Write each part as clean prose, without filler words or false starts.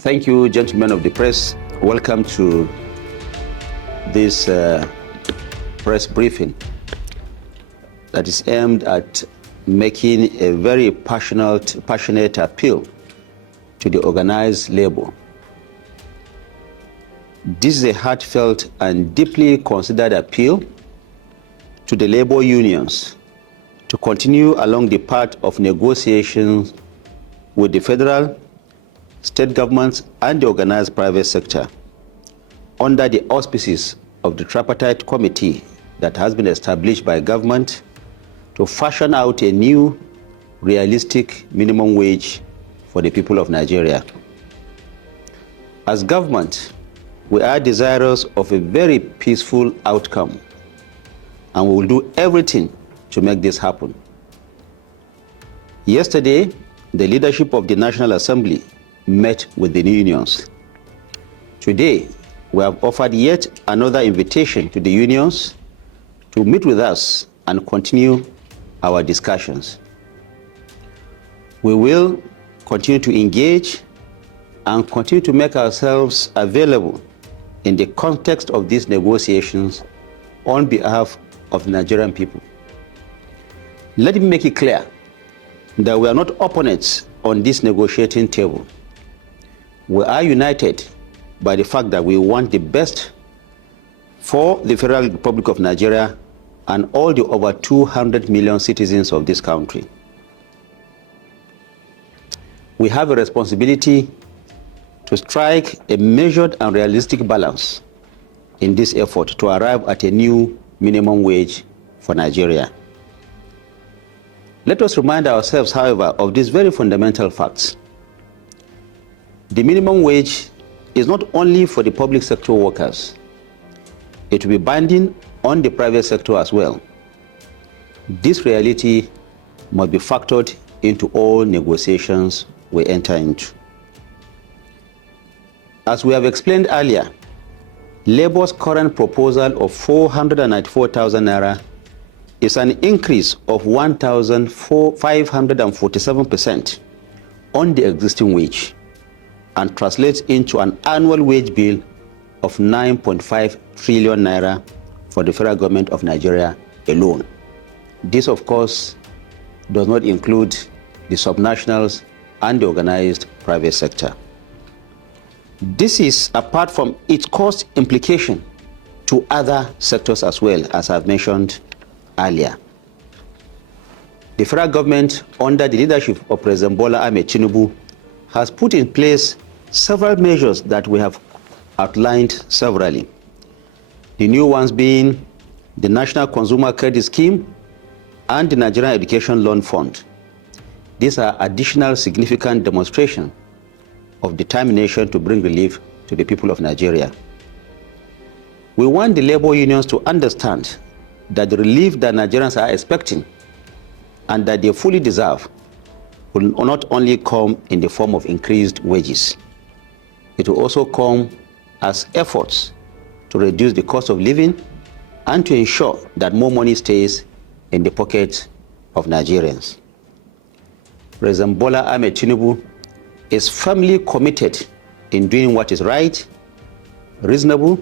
Thank you, gentlemen of the press. Welcome to this press briefing that is aimed at making a very passionate appeal to the organized labor. This is a heartfelt and deeply considered appeal to the labor unions to continue along the path of negotiations with the federal, state governments, and the organized private sector under the auspices of the tripartite committee that has been established by government to fashion out a new, realistic minimum wage for the people of Nigeria. As government, we are desirous of a very peaceful outcome, and we will do everything to make this happen. Yesterday, the leadership of the National Assembly met with the unions. Today, we have offered yet another invitation to the unions to meet with us and continue our discussions. We will continue to engage and continue to make ourselves available in the context of these negotiations on behalf of the Nigerian people. Let me make it clear that we are not opponents on this negotiating table. We are united by the fact that we want the best for the Federal Republic of Nigeria and all the over 200 million citizens of this country. We have a responsibility to strike a measured and realistic balance in this effort to arrive at a new minimum wage for Nigeria. Let us remind ourselves, however, of these very fundamental facts. The minimum wage is not only for the public sector workers. It will be binding on the private sector as well. This reality must be factored into all negotiations we enter into. As we have explained earlier, Labour's current proposal of 494,000 naira is an increase of 1,547% on the existing wage and translates into an annual wage bill of 9.5 trillion naira for the federal government of Nigeria alone. This, of course, does not include the subnationals and the organized private sector. This is apart from its cost implication to other sectors as well, as I've mentioned earlier. The federal government, under the leadership of President Bola Ahmed Tinubu, has put in place several measures that we have outlined severally. The new ones being the National Consumer Credit Scheme and the Nigerian Education Loan Fund. These are additional significant demonstrations of determination to bring relief to the people of Nigeria. We want the labor unions to understand that the relief that Nigerians are expecting and that they fully deserve will not only come in the form of increased wages. It will also come as efforts to reduce the cost of living and to ensure that more money stays in the pockets of Nigerians. President Bola Ahmed Tinubu is firmly committed in doing what is right, reasonable,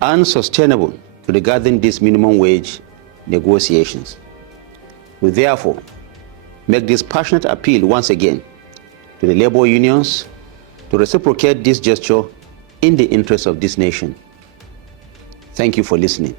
and sustainable regarding these minimum wage negotiations. We therefore make this passionate appeal once again to the labor unions to reciprocate this gesture in the interest of this nation. Thank you for listening.